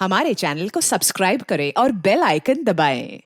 हमारे चैनल को सब्सक्राइब करें और बेल आइकन दबाएं।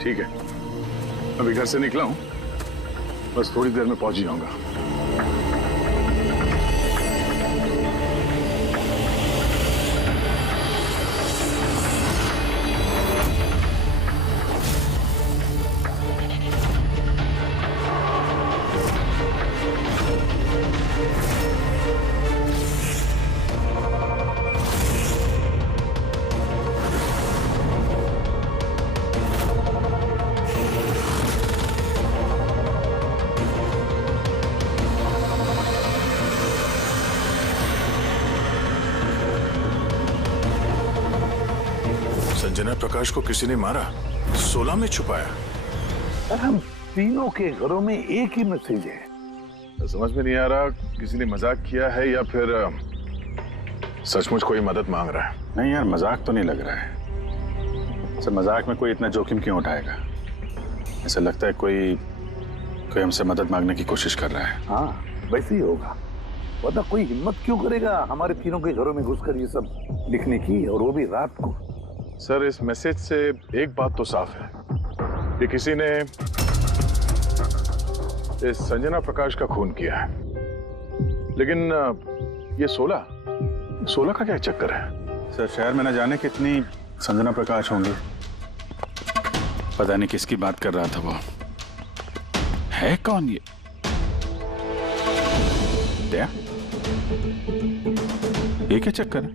ठीक है, अभी घर से निकला हूं, बस थोड़ी देर में पहुंच ही जाऊंगा। संजना प्रकाश को किसी ने मारा, 16 में छुपाया। हम तीनों के घरों में एक ही मैसेज है। समझ में नहीं आ रहा किसी ने मजाक किया है या फिर सचमुच कोई मदद मांग रहा है। नहीं यार, मजाक तो नहीं लग रहा है। सर, मजाक में कोई इतना जोखिम क्यों उठाएगा? ऐसा लगता है कोई हमसे मदद मांगने की कोशिश कर रहा है। हाँ, वैसे ही होगा, वरना कोई हिम्मत क्यों करेगा हमारे तीनों के घरों में घुसकर ये सब लिखने की, और वो भी रात को। सर, इस मैसेज से एक बात तो साफ है कि किसी ने इस संजना प्रकाश का खून किया है, लेकिन ये 16 का क्या चक्कर है? सर, शहर में न जाने कितनी संजना प्रकाश होंगी। पता नहीं किसकी बात कर रहा था वो। है कौन ये? दया? ये क्या चक्कर है?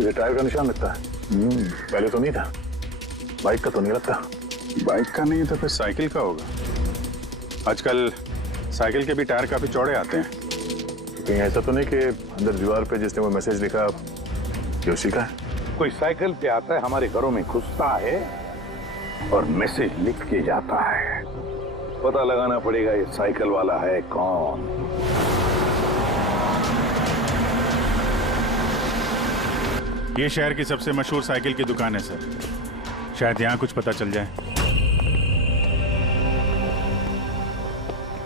ये टायर का निशान लगता है। पहले तो नहीं था। बाइक का तो नहीं लगता। बाइक का नहीं तो फिर साइकिल का होगा। आजकल साइकिल के भी टायर काफी चौड़े आते हैं। कहीं ऐसा तो नहीं कि अंदर दीवार पे जिसने वो मैसेज लिखा ये उसी का है? कोई साइकिल पे आता है, हमारे घरों में घुसता है और मैसेज लिख के जाता है। पता लगाना पड़ेगा ये साइकिल वाला है कौन। ये शहर की सबसे मशहूर साइकिल की दुकान है सर। शायद यहाँ कुछ पता चल जाए।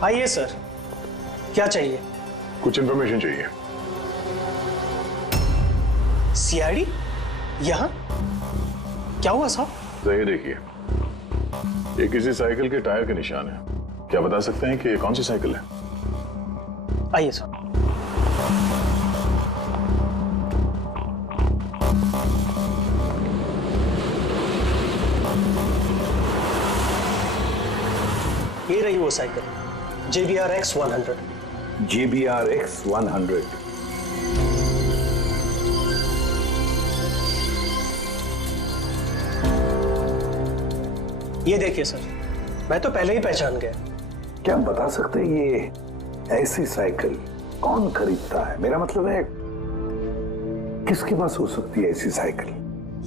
आइए सर, क्या चाहिए? कुछ इन्फॉर्मेशन चाहिए। सीआईडी यहाँ? क्या हुआ साहब? तो ये देखिए, ये किसी साइकिल के टायर के निशान है। क्या बता सकते हैं कि ये कौन सी साइकिल है? आइए सर। ये रही वो cycle, JBR X100। JBR X100। ये देखिए सर, मैं तो पहले ही पहचान गया। क्या बता सकते हैं ये ऐसी साइकिल कौन खरीदता है? मेरा मतलब है किसके पास हो सकती है ऐसी साइकिल?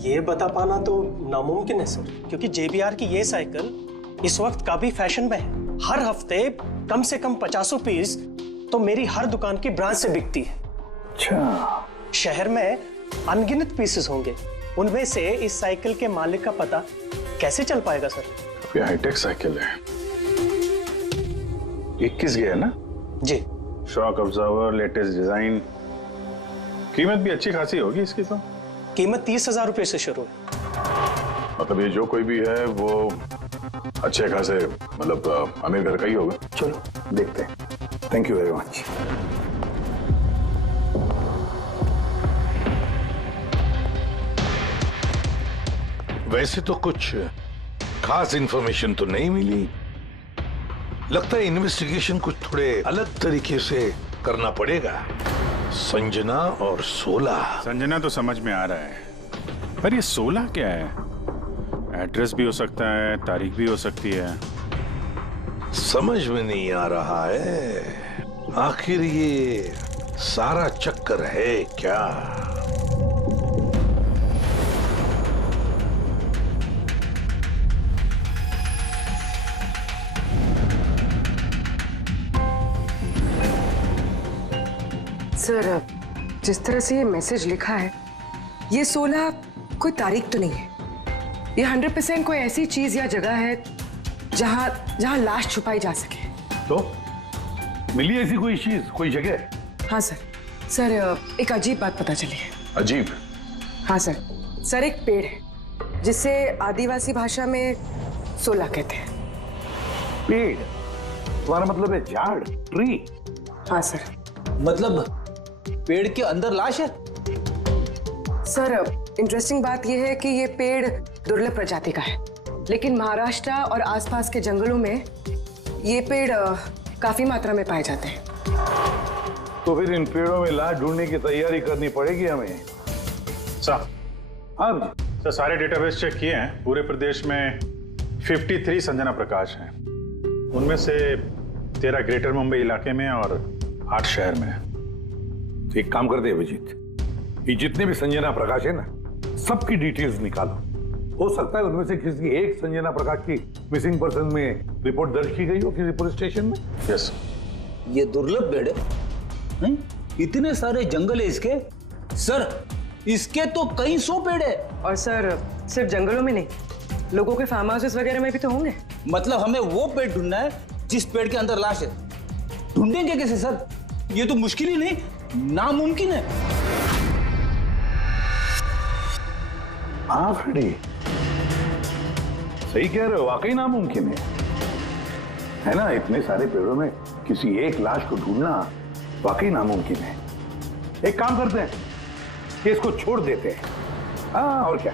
ये बता पाना तो नामुमकिन है सर, क्योंकि JBR की ये साइकिल इस वक्त काफी फैशन में है। हर हफ्ते कम से कम 50 पीस तो मेरी हर दुकान की ब्रांच से बिकती है। अच्छा, शहर में अनगिनत पीसेस होंगे, उनमें से इस साइकिल के मालिक का पता कैसे चल पाएगा सर? ये हाईटेक साइकिल है। 21 गया ना जी। Shock absorber, latest design. कीमत भी अच्छी खासी होगी इसकी तो। कीमत 30,000 रुपए से शुरू है। मतलब ये जो कोई भी है वो अच्छे खासे मतलब अमीर घर का ही होगा। चलो देखते हैं। Thank you very much. वैसे तो कुछ खास इंफॉर्मेशन तो नहीं मिली। लगता है इन्वेस्टिगेशन कुछ थोड़े अलग तरीके से करना पड़ेगा। संजना और 16। संजना तो समझ में आ रहा है, पर ये 16 क्या है? एड्रेस भी हो सकता है, तारीख भी हो सकती है। समझ में नहीं आ रहा है आखिर ये सारा चक्कर है क्या? सर, जिस तरह से ये मैसेज लिखा है, ये 16 कोई तारीख तो नहीं है। ये 100% कोई ऐसी चीज या जगह है जहां लाश छुपाई जा सके। तो मिली ऐसी कोई चीज, कोई जगह? हाँ सर। सर, एक अजीब बात पता चली है। अजीब? हाँ सर, एक पेड़ है जिसे आदिवासी भाषा में 16 कहते हैं। पेड़? तुम्हारा मतलब है झाड़, ट्री? हाँ सर। मतलब पेड़ के अंदर लाश है? सर, इंटरेस्टिंग बात यह है कि ये पेड़ दुर्लभ प्रजाति का है, लेकिन महाराष्ट्र और आसपास के जंगलों में ये पेड़ काफी मात्रा में पाए जाते हैं। तो फिर इन पेड़ों में लाश ढूंढने की तैयारी करनी पड़ेगी हमें। सर, अब सर सारे डेटाबेस चेक किए हैं। पूरे प्रदेश में 53 संजना प्रकाश हैं। उनमें से 13 ग्रेटर मुंबई इलाके में और 8 शहर में है। तो एक काम कर दे अभिजीत, ये जितने भी संजना प्रकाश है ना, सबकी डिटेल्स निकालो। हो सकता है उनमें से किसी एक संजना प्रकाश की मिसिंग पर्सन में रिपोर्ट दर्ज की गई हो किसी पुलिस स्टेशन में। यस। ये दुर्लभ पेड़ है? इतने सारे जंगल है इसके? सर, इसके तो कई 100 पेड़ है। और सर, सिर्फ जंगलों में नहीं, लोगों के फार्म हाउसेस वगैरह में भी तो होंगे। मतलब हमें वो पेड़ ढूंढना है जिस पेड़ के अंदर लाश है। ढूंढेंगे कैसे सर? ये तो मुश्किल ही नहीं, नामुमकिन है। हाँ फ्रेडी, सही कह रहे हो, वाकई नामुमकिन है ना? इतने सारे पेड़ों में किसी एक लाश को ढूंढना वाकई नामुमकिन है। एक काम करते हैं कि इसको छोड़ देते हैं। हाँ, और क्या,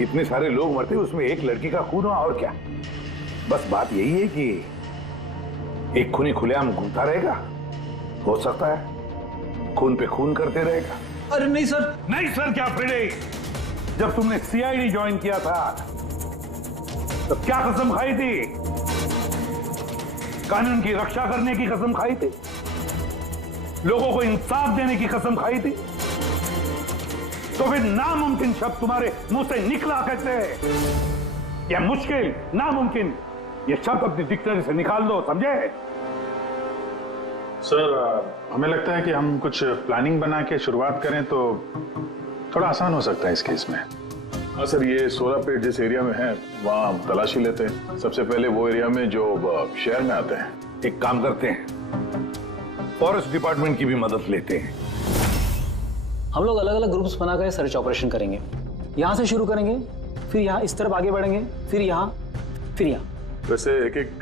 इतने सारे लोग मरते उसमें एक लड़की का खून हुआ और क्या। बस बात यही है कि एक खूनी खुलेआम घूमता रहेगा, हो सकता है खून पे खून करते रहेगा। अरे नहीं सर। नहीं सर क्या फिरे? जब तुमने सीआईडी ज्वाइन किया था तब क्या कसम खाई थी? कानून की रक्षा करने की कसम खाई थी, लोगों को इंसाफ देने की कसम खाई थी। तो फिर नामुमकिन शब्द तुम्हारे मुंह से निकला कैसे? या मुश्किल, नामुमकिन, ये शब्द अपनी डिक्शनरी से निकाल दो, समझे? सर हमें लगता है कि हम कुछ प्लानिंग बना के शुरुआत करें तो थोड़ा आसान हो सकता है इस केस में। हाँ सर, ये 16 पेड़ जिस एरिया में है वहाँ हम तलाशी लेते हैं। सबसे पहले वो एरिया में जो शहर में आते हैं। एक काम करते हैं, फॉरेस्ट डिपार्टमेंट की भी मदद लेते हैं। हम लोग अलग अलग ग्रुप्स बनाकर सर्च ऑपरेशन करेंगे। यहाँ से शुरू करेंगे, फिर यहाँ इस तरफ आगे बढ़ेंगे, फिर यहाँ, फिर यहाँ। वैसे एक एक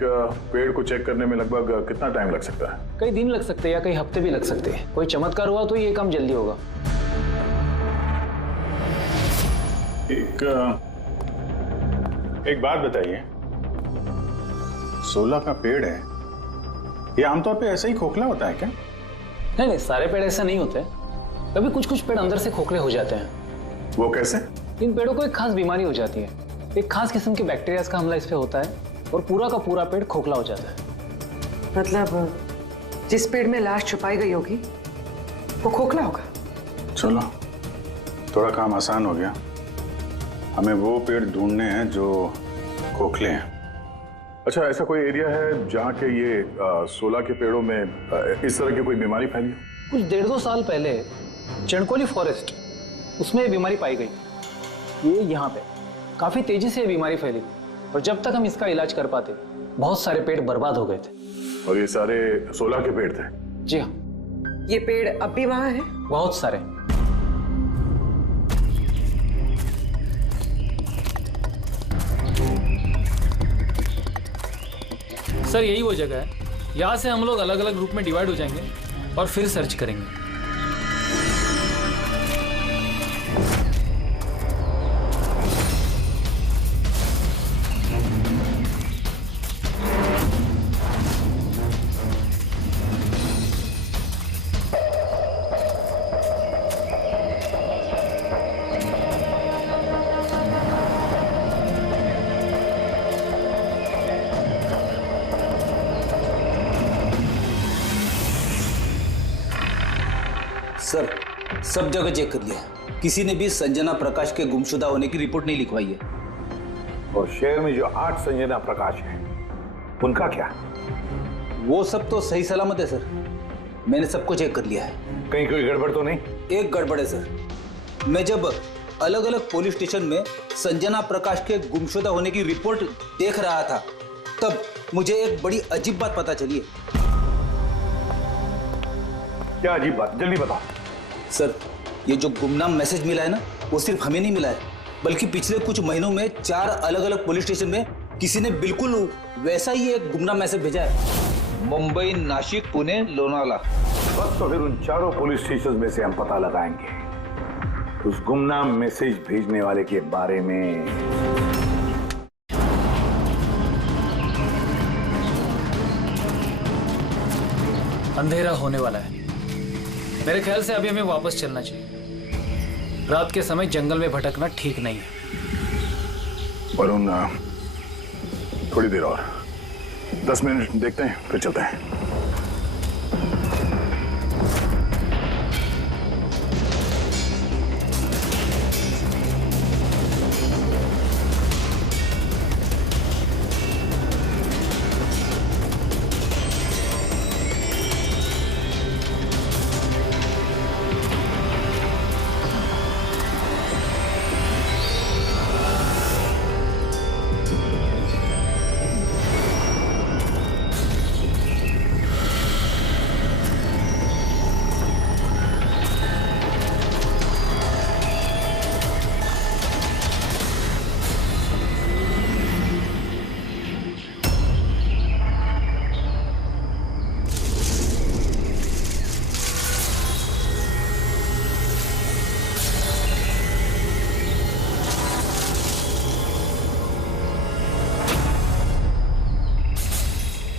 पेड़ को चेक करने में लगभग कितना टाइम लग सकता है? कई दिन लग सकते हैं या कई हफ्ते भी लग सकते हैं। कोई चमत्कार हुआ तो ये काम जल्दी होगा। एक बात बताइए, 16 का पेड़ है, ये आमतौर पे ऐसे ही खोखला होता है क्या? नहीं नहीं, सारे पेड़ ऐसे नहीं होते। कभी कुछ कुछ पेड़ अंदर से खोखले हो जाते हैं। वो कैसे? इन पेड़ों को एक खास बीमारी हो जाती है। एक खास किस्म के बैक्टीरियाज का हमला इस पे होता है और पूरा का पूरा पेड़ खोखला हो जाता है। मतलब जिस पेड़ में लाश छुपाई गई होगी वो खोखला होगा। चलो थोड़ा काम आसान हो गया। हमें वो पेड़ ढूंढने हैं जो खोखले हैं। अच्छा, ऐसा कोई एरिया है जहाँ के ये 16 के पेड़ों में इस तरह की कोई बीमारी फैली? कुछ 1.5-2 साल पहले चणकोली फॉरेस्ट, उसमें ये बीमारी पाई गई। ये यहाँ पे काफी तेजी से ये बीमारी फैली और जब तक हम इसका इलाज कर पाते बहुत सारे पेड़ बर्बाद हो गए थे। और ये सारे 16 के पेड़ थे? जी हाँ। ये पेड़ अब भी वहां है? बहुत सारे। सर यही वो जगह है। यहाँ से हम लोग अलग अलग ग्रुप में डिवाइड हो जाएंगे और फिर सर्च करेंगे। सर सब जगह चेक कर लिया, किसी ने भी संजना प्रकाश के गुमशुदा होने की रिपोर्ट नहीं लिखवाई है। और शहर में जो 8 संजना प्रकाश हैं, उनका क्या? वो सब तो सही सलामत है सर, मैंने सबको चेक कर लिया है। कहीं कोई गड़बड़ तो नहीं? एक गड़बड़ है सर। मैं जब अलग अलग पुलिस स्टेशन में संजना प्रकाश के गुमशुदा होने की रिपोर्ट देख रहा था तब मुझे एक बड़ी अजीब बात पता चली है। क्या अजीब बात? जल्दी बताओ। सर ये जो गुमनाम मैसेज मिला है ना, वो सिर्फ हमें नहीं मिला है, बल्कि पिछले कुछ महीनों में 4 अलग अलग पुलिस स्टेशन में किसी ने बिल्कुल वैसा ही एक गुमनाम मैसेज भेजा है। मुंबई, नासिक, पुणे, लोनावाला। बस तो फिर उन चारों पुलिस स्टेशन में से हम पता लगाएंगे उस गुमनाम मैसेज भेजने वाले के बारे में। अंधेरा होने वाला है, मेरे ख्याल से अभी हमें वापस चलना चाहिए। रात के समय जंगल में भटकना ठीक नहीं है। वरुण, थोड़ी देर और 10 मिनट देखते हैं फिर चलते हैं।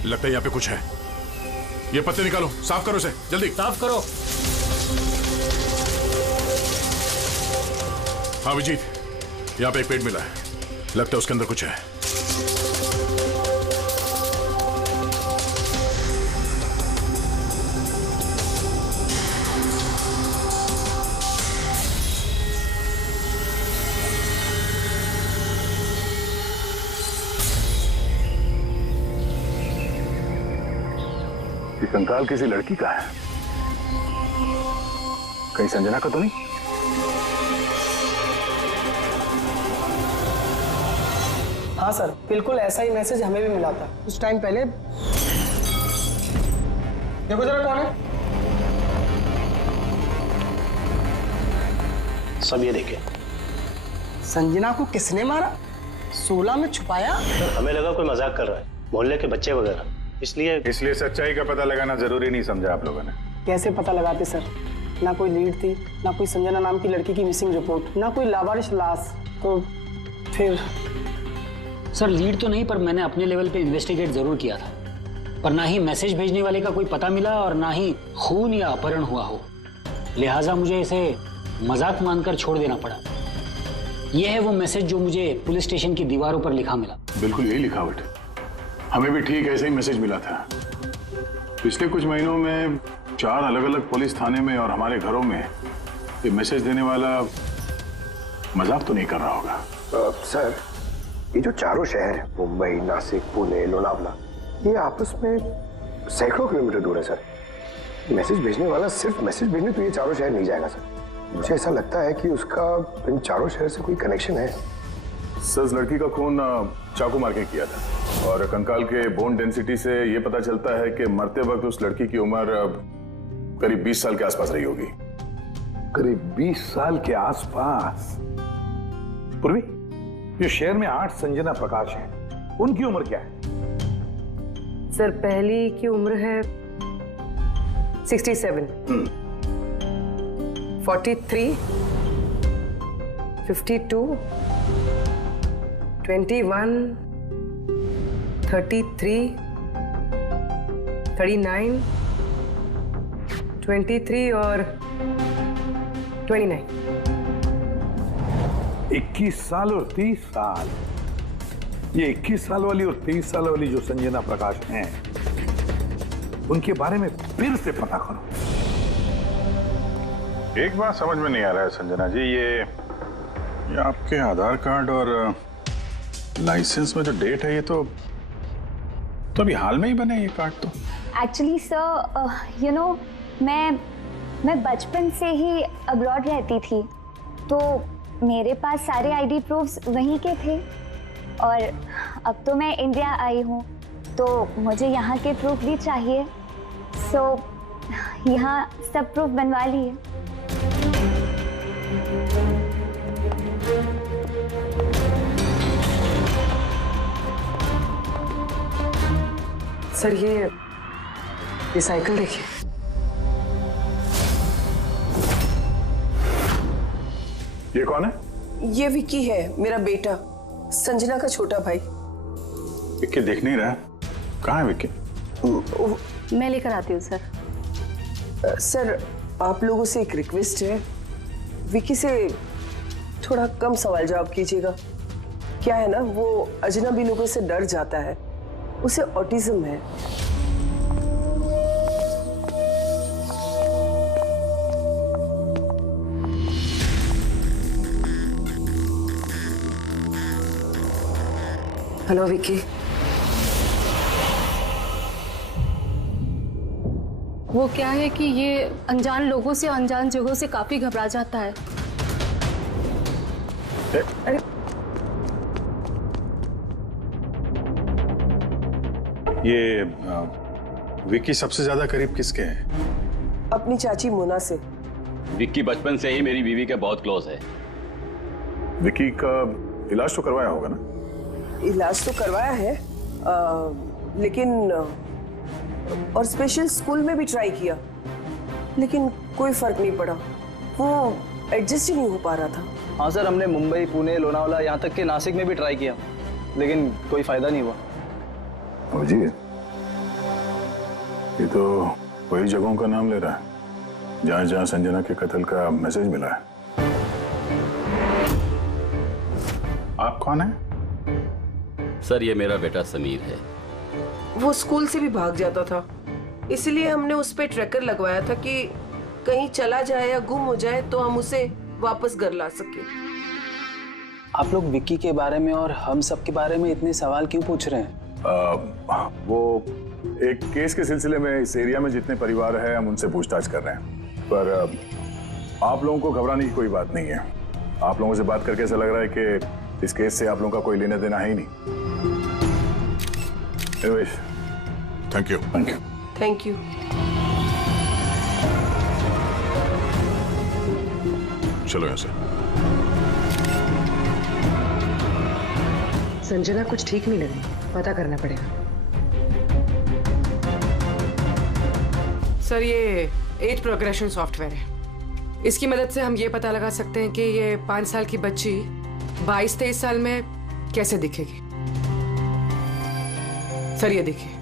लगता है यहाँ पे कुछ है। ये पत्ते निकालो, साफ करो इसे, जल्दी साफ करो। हाँ विजीत, यहाँ पे एक पेड़ मिला है, लगता है उसके अंदर कुछ है। ये कंकाल किसी लड़की का है, कहीं संजना का तो नहीं? हाँ सर, बिल्कुल ऐसा ही मैसेज हमें भी मिला था कुछ टाइम पहले। देखो जरा कौन है। सब ये देखे। संजना को किसने मारा? 16 में छुपाया? हमें लगा कोई मजाक कर रहा है, मोहल्ले के बच्चे वगैरह, इसलिए सच्चाई का पता लगाना जरूरी नहीं समझा आप लोगों ने? कैसे पता लगाते सर? ना कोई लीड थी, ना कोई संजना नाम की लड़की की मिसिंग रिपोर्ट, ना कोई लावारिश लाश, तो फिर सर लीड तो नहीं, पर मैंने अपने लेवल पे इन्वेस्टिगेट जरूर किया था, पर ना ही मैसेज भेजने वाले का कोई पता मिला और ना ही खून या अपहरण हुआ हो, लिहाजा मुझे इसे मजाक मानकर छोड़ देना पड़ा। यह है वो मैसेज जो मुझे पुलिस स्टेशन की दीवारों पर लिखा मिला। बिल्कुल यही लिखावट है, हमें भी ठीक ऐसे ही मैसेज मिला था। पिछले कुछ महीनों में 4 अलग-अलग पुलिस थाने में और हमारे घरों में ये मैसेज देने वाला मजाक तो नहीं कर रहा होगा। सर, ये जो चारों शहर मुंबई, नासिक, पुणे, लोनावला, ये आपस में सैकड़ों किलोमीटर दूर है सर। मैसेज भेजने वाला सिर्फ मैसेज भेजने तो ये चारों शहर नहीं जाएगा सर। मुझे ऐसा लगता है कि उसका इन चारों शहर से कोई कनेक्शन है। सर, उस लड़की का खून चाकू मार के किया था और कंकाल के बोन डेंसिटी से ये पता चलता है कि मरते वक्त उस लड़की की उम्र करीब 20 साल के आसपास रही होगी। करीब 20 साल के आसपास। पूर्वी, जो शहर में 8 संजना प्रकाश हैं, उनकी उम्र क्या है? सर, पहली की उम्र है 67, 43, 52, 21, 33, 39, 23 और 29। 21 साल और 30 साल। ये 21 साल वाली और 30 साल वाली जो संजना प्रकाश हैं, उनके बारे में फिर से पता करो। एक बात समझ में नहीं आ रहा है संजना जी, ये आपके आधार कार्ड और लाइसेंस में जो डेट है ये तो अभी हाल में ही बने ये कार्ड तो। एक्चुअली सर, यू नो, मैं बचपन से ही अब्रॉड रहती थी, तो मेरे पास सारे आईडी प्रूफ्स वहीं के थे और अब तो मैं इंडिया आई हूँ तो मुझे यहाँ के प्रूफ भी चाहिए, सो यहाँ सब प्रूफ बनवा लिए। सर, ये साइकिल देखिए। ये कौन है? ये विक्की है, मेरा बेटा, संजना का छोटा भाई। विक्की देख नहीं रहा, कहाँ है विक्की? मैं लेकर आती हूँ सर। सर, आप लोगों से एक रिक्वेस्ट है, विक्की से थोड़ा कम सवाल जवाब कीजिएगा। क्या है ना, वो अजनबी लोगों से डर जाता है, उसे ऑटिज्म है। हेलो विक्की। वो क्या है कि ये अनजान लोगों से, अनजान जगहों से काफी घबरा जाता है। अरे ये विक्की सबसे ज्यादा करीब किसके हैं? अपनी चाची मोना से। विक्की बचपन से ही मेरी बीवी के बहुत क्लोज है। विक्की का इलाज तो करवाया होगा ना? इलाज तो करवाया है, लेकिन और स्पेशल स्कूल में भी ट्राई किया, लेकिन कोई फर्क नहीं पड़ा। वो एडजस्ट ही नहीं हो पा रहा था। हाँ सर, हमने मुंबई, पुणे, लोनावाला, यहाँ तक के नासिक में भी ट्राई किया, लेकिन कोई फायदा नहीं हुआ। जी, ये तो वही जगहों का नाम ले रहा है जहां जहां संजना के कत्ल का मैसेज मिला है। आप कौन हैं? सर, ये मेरा बेटा समीर है। वो स्कूल से भी भाग जाता था, इसलिए हमने उस पे ट्रैकर लगवाया था कि कहीं चला जाए या गुम हो जाए तो हम उसे वापस घर ला सके। आप लोग विक्की के बारे में और हम सब के बारे में इतने सवाल क्यों पूछ रहे हैं? वो एक केस के सिलसिले में इस एरिया में जितने परिवार हैं हम उनसे पूछताछ कर रहे हैं, पर आप लोगों को घबराने की कोई बात नहीं है। आप लोगों से बात करके ऐसा लग रहा है कि इस केस से आप लोगों का कोई लेना देना है ही नहीं। Thank you. Thank you. Thank you. चलो यहाँ से। संजना कुछ ठीक नहीं लग रही, पता करना पड़ेगा। सर, ये एज प्रोग्रेशन सॉफ्टवेयर है। इसकी मदद से हम ये पता लगा सकते हैं कि ये 5 साल की बच्ची 22-23 साल में कैसे दिखेगी। सर, ये देखिए।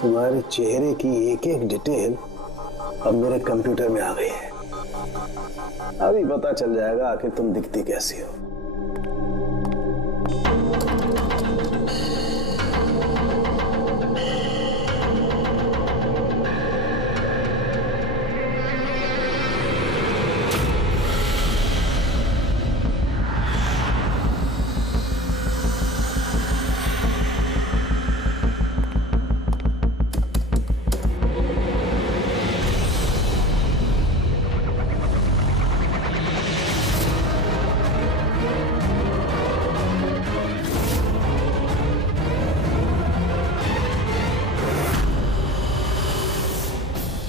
तुम्हारे चेहरे की एक एक डिटेल अब मेरे कंप्यूटर में आ गई है। अभी पता चल जाएगा आखिर तुम दिखती कैसी हो।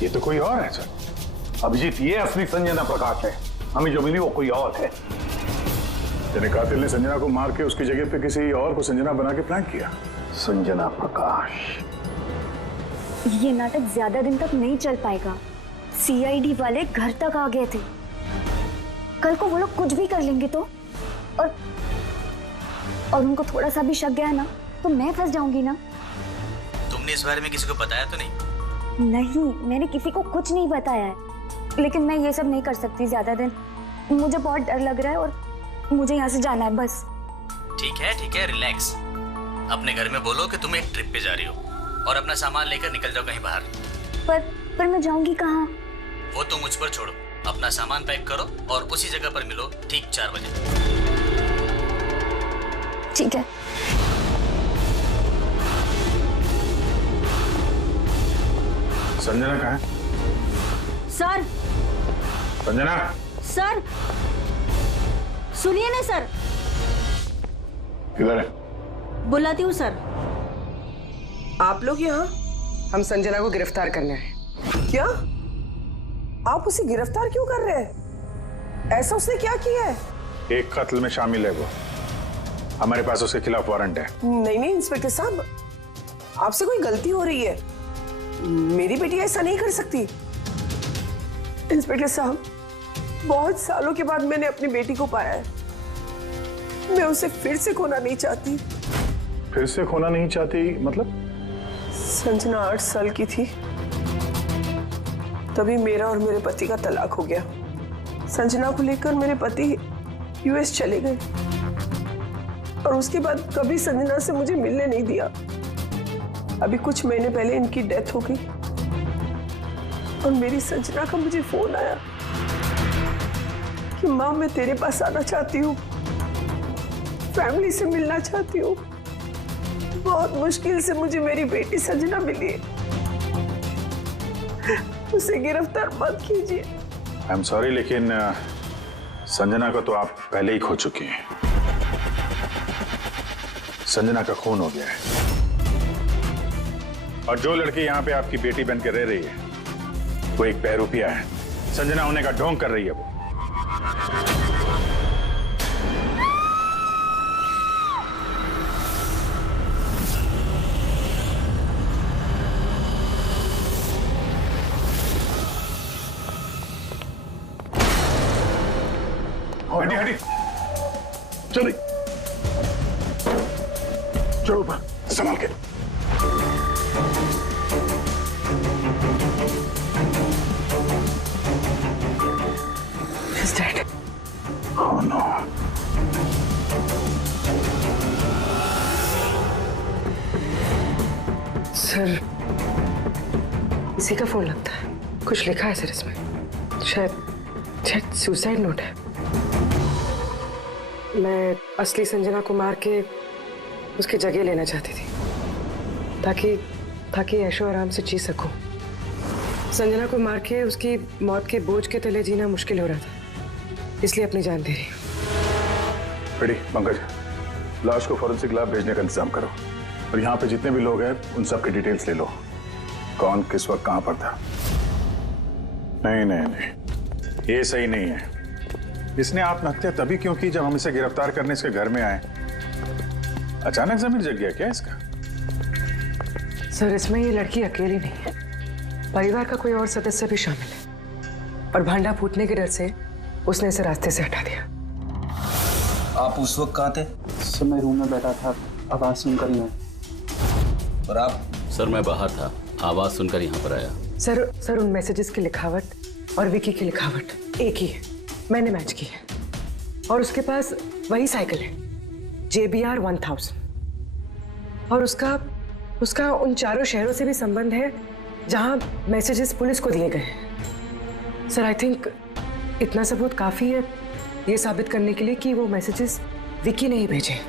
ये तो कोई और है सर। अभिजीत, ये असली संजना प्रकाश है। हमें जो मिली वो कोई और है। तेरे कातिल ने संजना को मार के उसकी जगह पे किसी और को संजना बना के प्लान किया। संजना प्रकाश। ये नाटक ज्यादा दिन तक नहीं चल पाएगा। सीआईडी वाले घर तक आ गए थे। कल को वो लोग कुछ भी कर लेंगे तो, और उनको थोड़ा सा भी शक गया ना तो मैं फंस जाऊंगी ना। तुमने इस बारे में किसी को बताया तो नहीं? नहीं, मैंने किसी को कुछ नहीं बताया है, लेकिन मैं ये सब नहीं कर सकती ज्यादा दिन। मुझे बहुत डर लग रहा है और मुझे यहाँ से जाना है बस। ठीक है, रिलैक्स। अपने घर में बोलो कि तुम एक ट्रिप पे जा रही हो और अपना सामान लेकर निकल जाओ कहीं बाहर। पर मैं जाऊंगी कहाँ? वो तो मुझ पर छोड़ो। अपना सामान पैक करो और उसी जगह पर मिलो ठीक 4 बजे। ठीक है। संजना कहाँ है? सर। संजना। सर, सुनिए ना सर। किधर है? बुलाती हूँ सर। आप लोग यहाँ? हम संजना को गिरफ्तार करने आए। क्या? आप उसे गिरफ्तार क्यों कर रहे हैं? ऐसा उसने क्या किया है? एक कत्ल में शामिल है वो। हमारे पास उसके खिलाफ वारंट है। नहीं इंस्पेक्टर साहब, आपसे कोई गलती हो रही है। मेरी बेटी ऐसा नहीं कर सकती। इंस्पेक्टर साहब, बहुत सालों के बाद मैंने अपनी बेटी को पाया है। मैं उसे फिर से खोना नहीं चाहती। फिर से खोना नहीं चाहती मतलब? संजना 8 साल की थी, तभी मेरा और मेरे पति का तलाक हो गया। संजना को लेकर मेरे पति यूएस चले गए और उसके बाद कभी संजना से मुझे मिलने नहीं दिया। अभी कुछ महीने पहले इनकी डेथ हो गई और मेरी संजना का मुझे फोन आया कि माँ, मैं तेरे पास आना चाहती हूँ, फैमिली से मिलना चाहती हूँ। बहुत मुश्किल से मुझे मेरी बेटी संजना मिली है। उसे गिरफ्तार मत कीजिए। आई एम सॉरी, लेकिन संजना को तो आप पहले ही खो चुकी हैं। संजना का खून हो गया है और जो लड़की यहाँ पे आपकी बेटी बन के रह रही है वो एक बहरूपिया है। संजना होने का ढोंग कर रही है वो। हटी हटी चलो चलो संभाल के। He's dead. Oh no. Sir, इसी का फोन लगता है। कुछ लिखा है सर इसमें। शायद सुसाइड नोट है। मैं असली संजना को मार के उसकी जगह लेना चाहती थी ताकि ऐशो आराम से जी सकूं। संजना को मार के उसकी मौत के बोझ के तले जीना मुश्किल हो रहा था, इसलिए अपनी जान दे रही हूं। बेटी पंकज, लाश को फॉरेंसिक लैब भेजने का इंतजाम करो और यहाँ पे जितने भी लोग हैं उन सब की डिटेल्स ले लो। कौन किस वक्त कहाँ पर था। नहीं नहीं नहीं, ये सही नहीं है। इसने आत्महत्या तभी क्यों की जब हम इसे गिरफ्तार करने इसके घर में आए। अचानक जमीन जग गया क्या इसका? सर, इसमें ये लड़की अकेली नहीं है, परिवार का कोई और सदस्य भी शामिल है और भांडा फूटने के डर से उसने इसे रास्ते से हटा दिया। आप उस वक्त कहाँ थे? सर मैं रूम में बैठा था, आवाज सुनकर ही। और आप? सर मैं बाहर था, आवाज सुनकर यहाँ पर आया। सर उन मैसेजेस की लिखावट और विकी की लिखावट एक ही है, मैंने मैच की है। और उसके पास वही साइकिल है JBR 1000 और उसका उन चारों शहरों से भी संबंध है जहां मैसेजेस पुलिस को दिए गए हैं। सर आई थिंक इतना सबूत काफी है ये साबित करने के लिए कि वो मैसेजेस विकी ने ही भेजे।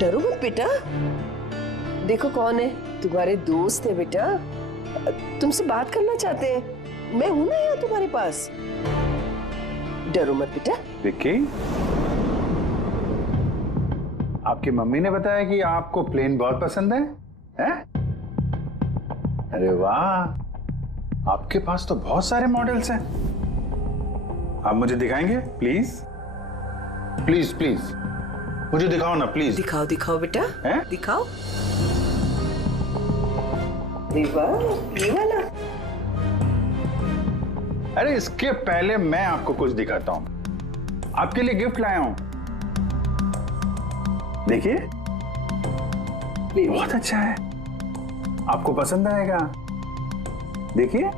डरो मत बेटा, देखो कौन है, तुम्हारे दोस्त है बेटा, तुमसे बात करना चाहते हैं। मैं हूं ना यहाँ तुम्हारे पास, डरो मत बेटा। विक्की, आपकी मम्मी ने बताया कि आपको प्लेन बहुत पसंद है, हैं? अरे वाह, आपके पास तो बहुत सारे मॉडल्स हैं। आप मुझे दिखाएंगे प्लीज? प्लीज प्लीज मुझे दिखाओ ना प्लीज। दिखाओ दिखाओ बेटा, हैं? दिखाओ। ये वाला। अरे इसके पहले मैं आपको कुछ दिखाता हूं। आपके लिए गिफ्ट लाया हूं, देखिए। बहुत अच्छा है, आपको पसंद आएगा, देखिए।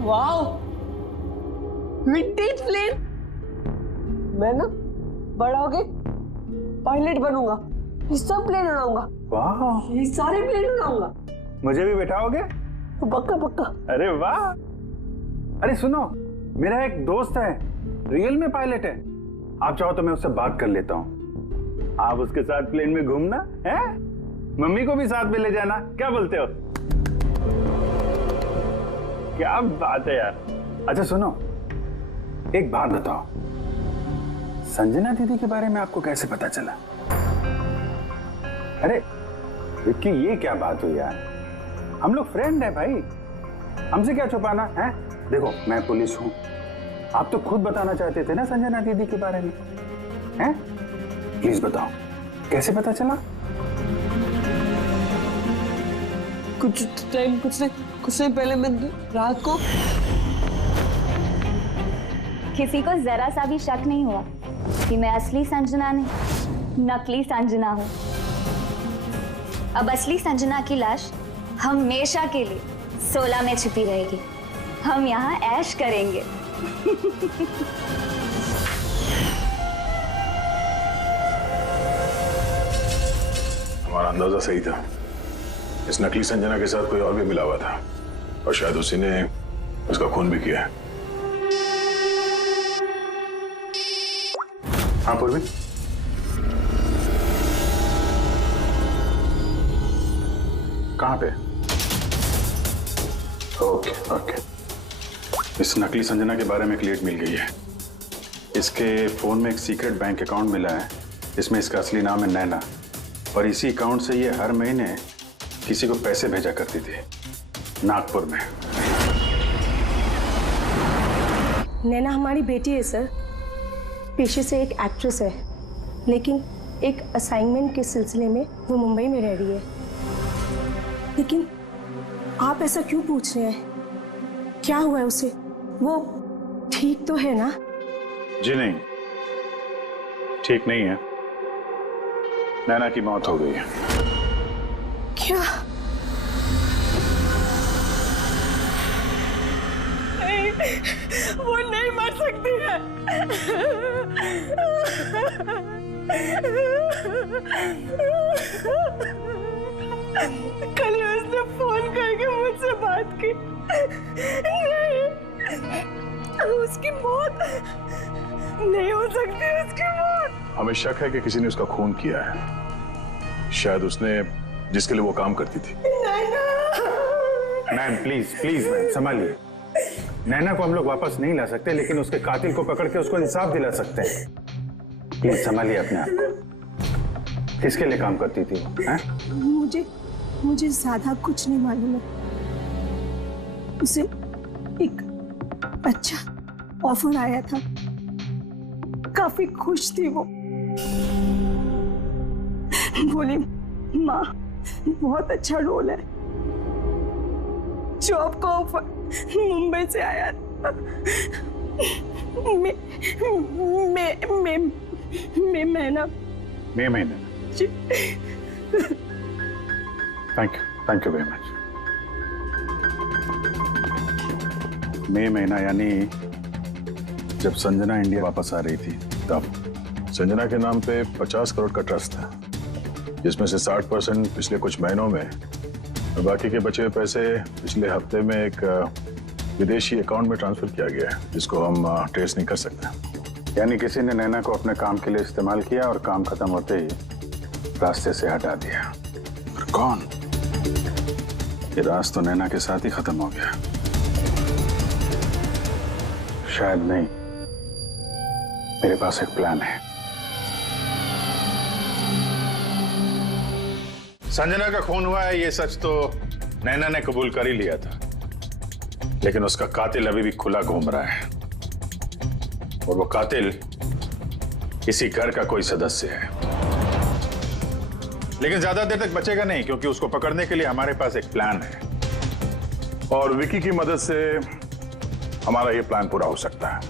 Wow, vintage plane. मैं ना बड़ा होके पायलट बनूंगा, ये सब प्लेन उड़ाऊंगा। वाह, ये सारे प्लेन उड़ाऊंगा। मुझे भी बैठाओगे? पक्का पक्का। अरे वाह। अरे सुनो, मेरा एक दोस्त है, रियल में पायलट है। आप चाहो तो मैं उससे बात कर लेता हूँ। आप उसके साथ प्लेन में घूमना है, मम्मी को भी साथ में ले जाना, क्या बोलते हो? क्या बात है यार। अच्छा सुनो, एक बात बताओ, संजना दीदी के बारे में आपको कैसे पता चला? अरे विक्की, ये क्या बात हुई यार, हम लोग फ्रेंड हैं भाई, हमसे क्या छुपाना है? देखो मैं पुलिस हूं, आप तो खुद बताना चाहते थे ना संजना दीदी के बारे में, हैं? प्लीज बताओ, कैसे पता चला? कुछ टाइम पहले मैं रात को। किसी को जरा सा भी शक नहीं हुआ कि मैं असली संजना नहीं, नकली संजना हूँ। अब असली संजना की लाश हमेशा के लिए 16 में छिपी रहेगी। हम यहाँ ऐश करेंगे। हमारा अंदाजा सही था, इस नकली संजना के साथ कोई और भी मिला हुआ था और शायद उसी ने उसका खून भी किया है। हाँ पूर्वी, कहाँ पे? ओके ओके, इस नकली संजना के बारे में क्लियर मिल गई है। इसके फोन में एक सीक्रेट बैंक अकाउंट मिला है, इसमें इसका असली नाम है नैना, और इसी अकाउंट से ये हर महीने किसी को पैसे भेजा करती थी नागपुर में। नैना हमारी बेटी है सर, पेशे से एक एक्ट्रेस है, लेकिन एक असाइनमेंट के सिलसिले में वो मुंबई में रह रही है। लेकिन आप ऐसा क्यों पूछ रहे हैं? क्या हुआ है उसे? वो ठीक तो है ना? जी नहीं, ठीक नहीं है। नैना की मौत हो गई है। क्या? नहीं, वो नहीं मर सकती है। कल उसने फोन करके मुझसे बात की। नहीं, उसकी मौत नहीं हो सकती, उसकी मौत। हमें शक है कि किसी ने उसका खून किया है, शायद उसने जिसके लिए वो काम करती थी। मैम प्लीज प्लीज मैम संभालिए। नैना को हम लोग वापस नहीं ला सकते, लेकिन उसके कातिल को पकड़ के उसको इंसाफ दिला सकते हैं। प्लीज संभालिए अपने आप को। किसके लिए काम करती थी वो? मुझे ज्यादा कुछ नहीं मालूम है। उसे एक अच्छा ऑफर आया था, काफी खुश थी वो। बोली माँ बहुत अच्छा रोल है, जॉब का ऑफर मुंबई से आया था। मई महीने। Thank you very much. मई महीना यानी जब संजना इंडिया वापस आ रही थी तब। संजना के नाम पे 50 करोड़ का ट्रस्ट था, जिसमें से 60% पिछले कुछ महीनों में और बाकी के बचे हुए पैसे पिछले हफ्ते में एक विदेशी अकाउंट में ट्रांसफर किया गया है, जिसको हम ट्रेस नहीं कर सकते। यानी किसी ने नैना को अपने काम के लिए इस्तेमाल किया और काम खत्म होते ही रास्ते से हटा दिया। पर कौन? ये राज तो नैना के साथ ही खत्म हो गया। शायद नहीं, मेरे पास एक प्लान है। संजना का खून हुआ है ये सच तो नैना ने कबूल कर ही लिया था, लेकिन उसका कातिल अभी भी खुला घूम रहा है, और वो कातिल इसी घर का कोई सदस्य है। लेकिन ज्यादा देर तक बचेगा नहीं, क्योंकि उसको पकड़ने के लिए हमारे पास एक प्लान है, और विकी की मदद से हमारा ये प्लान पूरा हो सकता है।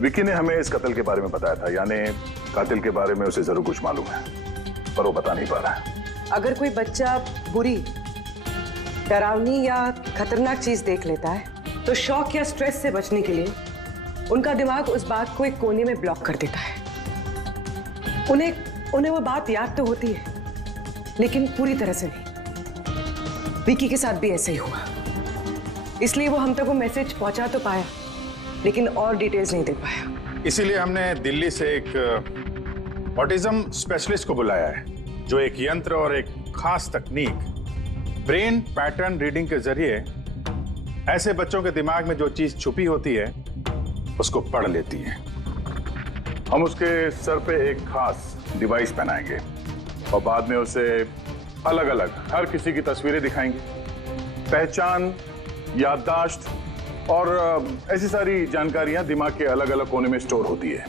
विकी ने हमें इस कत्ल के बारे में बताया था, यानी कातिल के बारे में उसे जरूर कुछ मालूम है, पर वो बता नहीं पा रहा है। अगर कोई बच्चा बुरी, डरावनी या खतरनाक चीज देख लेता है तो शॉक या स्ट्रेस से बचने के लिए उनका दिमाग उस बात को एक कोने में ब्लॉक कर देता है। उन्हें वो बात याद तो होती है, लेकिन पूरी तरह से नहीं। विकी के साथ भी ऐसे ही हुआ, इसलिए वो हम तक वो मैसेज पहुंचा तो पाया, लेकिन और डिटेल्स नहीं दे पाया। इसीलिए हमने दिल्ली से एक ऑटिज्म स्पेशलिस्ट को बुलाया है, जो एक यंत्र और एक खास तकनीक ब्रेन पैटर्न रीडिंग के जरिए ऐसे बच्चों के दिमाग में जो चीज छुपी होती है उसको पढ़ लेती है। हम उसके सर पे एक खास डिवाइस पहनाएंगे और बाद में उसे अलग अलग हर किसी की तस्वीरें दिखाएंगे। पहचान, याददाश्त और ऐसी सारी जानकारियां दिमाग के अलग अलग कोने में स्टोर होती है,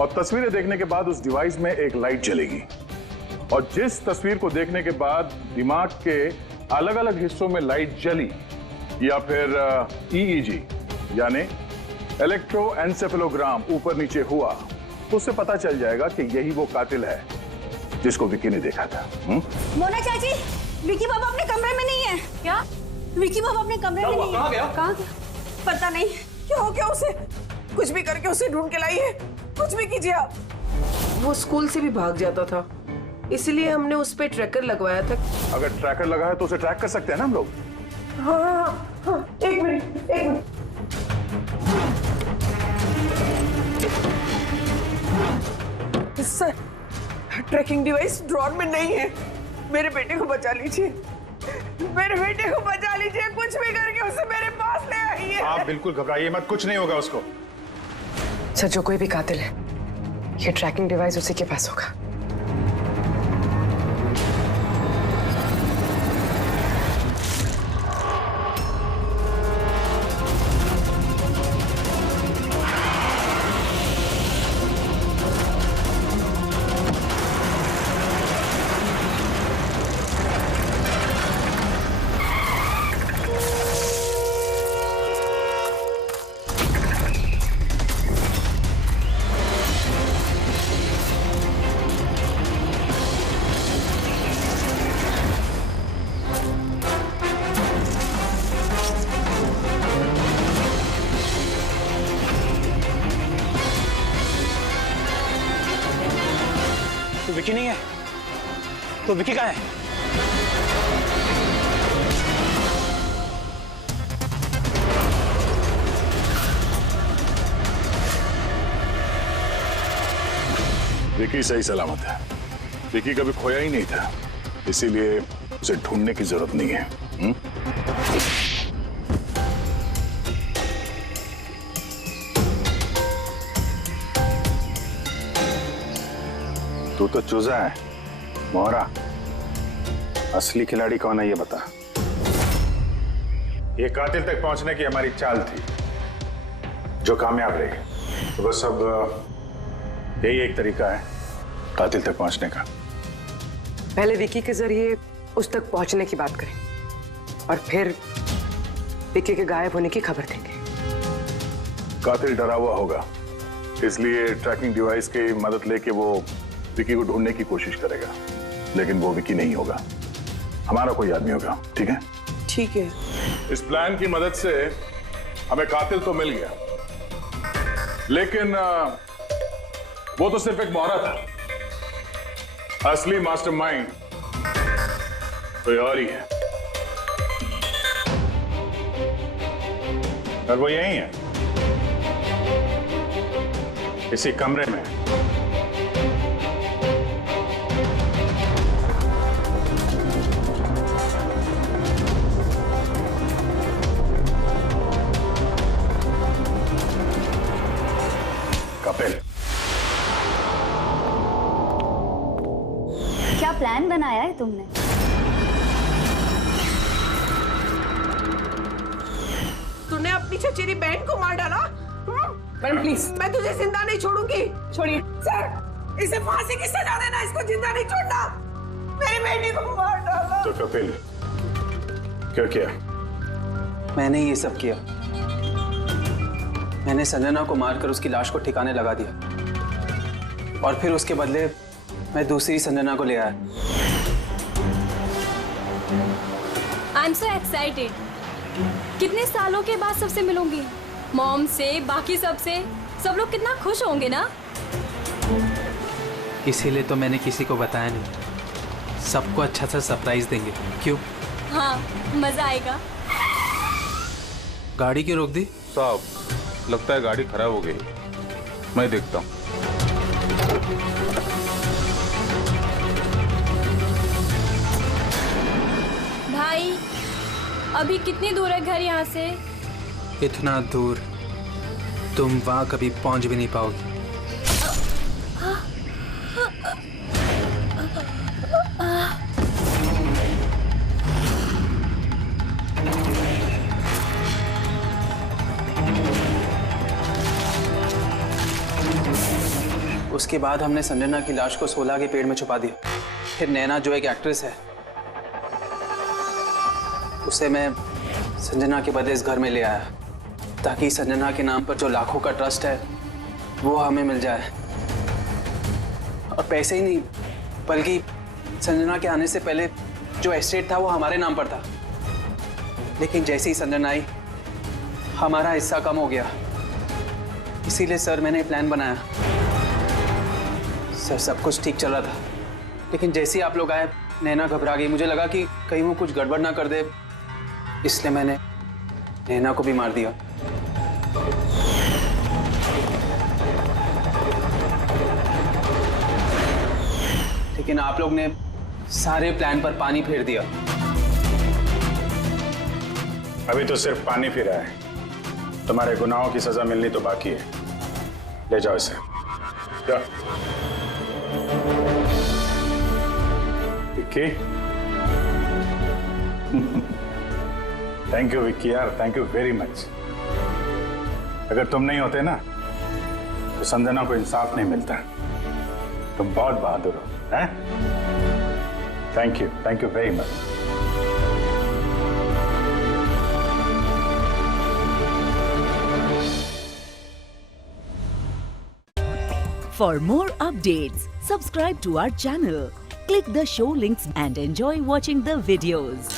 और तस्वीरें देखने के बाद उस डिवाइस में एक लाइट जलेगी, और जिस तस्वीर को देखने के बाद दिमाग के अलग अलग हिस्सों में लाइट जली या फिर EEG यानी इलेक्ट्रोएन्सेफेलोग्राम ऊपर नीचे हुआ, तो उससे पता चल जाएगा कि यही वो कातिल है जिसको विकी ने देखा था। मोना चाची, विकी बाबा अपने कमरे में नहीं है। क्या? विकी बाबा अपने कमरे में नहीं है। कहाँ गया? पता नहीं। क्या हो गया उसे? कुछ भी करके उसे ढूंढ के लाइए, कुछ भी कीजिए आप। वो स्कूल से भी भाग जाता था, इसलिए हमने उस पे ट्रैकर लगवाया था। अगर ट्रैकर लगा है तो उसे ट्रैक कर सकते हैं ना हम लोग। हाँ हाँ हाँ, एक मिनट एक minute. Sir, tracking device drawer में नहीं है। मेरे बेटे को बचा लीजिए, मेरे बेटे को बचा लीजिए, कुछ भी करके उसे मेरे पास ले आइए। आप बिल्कुल घबराइए मत, कुछ नहीं होगा उसको। सर, जो कोई भी कातिल है, ये ट्रैकिंग डिवाइस उसी के पास होगा। विकी नहीं है तो विकी कहाँ है? विकी सही सलामत है। विकी कभी खोया ही नहीं था, इसीलिए उसे ढूंढने की जरूरत नहीं है। तू तो चूजा है मोहरा, असली खिलाड़ी कौन है ये बता। ये कातिल तक पहुंचने की हमारी चाल थी जो कामयाब रही। तो बस अब यही एक तरीका है कातिल तक पहुंचने का। पहले विकी के जरिए उस तक पहुंचने की बात करें और फिर विकी के गायब होने की खबर देंगे। कातिल डरा हुआ होगा, इसलिए ट्रैकिंग डिवाइस की मदद लेके वो विकी को ढूंढने की कोशिश करेगा, लेकिन वो विकी नहीं होगा, हमारा कोई आदमी होगा। ठीक है? ठीक है। इस प्लान की मदद से हमें कातिल तो मिल गया, लेकिन वो तो सिर्फ एक मोहरा था। असली मास्टरमाइंड कोई और ही है, और वो यही है, इसी कमरे में। कपिल, क्या प्लान बनाया है तुमने? तूने अपनी चचेरी बहन को मार डाला? मैडम प्लीज, मैं तुझे जिंदा नहीं छोड़ूंगी। छोड़िए सर, इसे फांसी की सजा देना, इसको जिंदा नहीं छोड़ना। मेरी बेटी को मार डाला। तो कपिल क्या किया? मैंने ये सब किया। मैंने संजना को मारकर उसकी लाश को ठिकाने लगा दिया और फिर उसके बदले मैं दूसरी संजना को ले आया। I am so excited. कितने सालों के बाद सबसे मिलूंगी, मॉम से, बाकी सबसे। सब लोग कितना खुश होंगे ना। इसीलिए तो मैंने किसी को बताया नहीं। सबको अच्छा सा सरप्राइज देंगे। क्यों? हाँ, मजा आएगा। गाड़ी क्यों रोक दी? साहब, लगता है गाड़ी खराब हो गई, मैं देखता हूँ। भाई, अभी कितनी दूर है घर यहाँ से? इतना दूर तुम वहां कभी पहुंच भी नहीं पाओगी। उसके बाद हमने संजना की लाश को सोला के पेड़ में छुपा दिया। फिर नैना जो एक एक्ट्रेस है, उसे मैं संजना के बदले इस घर में ले आया ताकि संजना के नाम पर जो लाखों का ट्रस्ट है वो हमें मिल जाए। और पैसे ही नहीं, बल्कि संजना के आने से पहले जो एस्टेट था वो हमारे नाम पर था। लेकिन जैसे ही संजना आई, हमारा हिस्सा कम हो गया। इसीलिए सर मैंने प्लान बनाया। सर, सब कुछ ठीक चल रहा था, लेकिन जैसे ही आप लोग आए नैना घबरा गई। मुझे लगा कि कहीं वो कुछ गड़बड़ ना कर दे, इसलिए मैंने नैना को भी मार दिया। लेकिन आप लोग ने सारे प्लान पर पानी फेर दिया। अभी तो सिर्फ पानी फिरा है, तुम्हारे गुनाहों की सजा मिलनी तो बाकी है। ले जाओ इसे। जाओ। विक्की, थैंक यू विक्की यार, थैंक यू वेरी मच। अगर तुम नहीं होते ना तो संजना को इंसाफ नहीं मिलता। तुम बहुत बहादुर हो, हैं? Thank you very much. For more updates, subscribe to our channel, click the show links and enjoy watching the videos.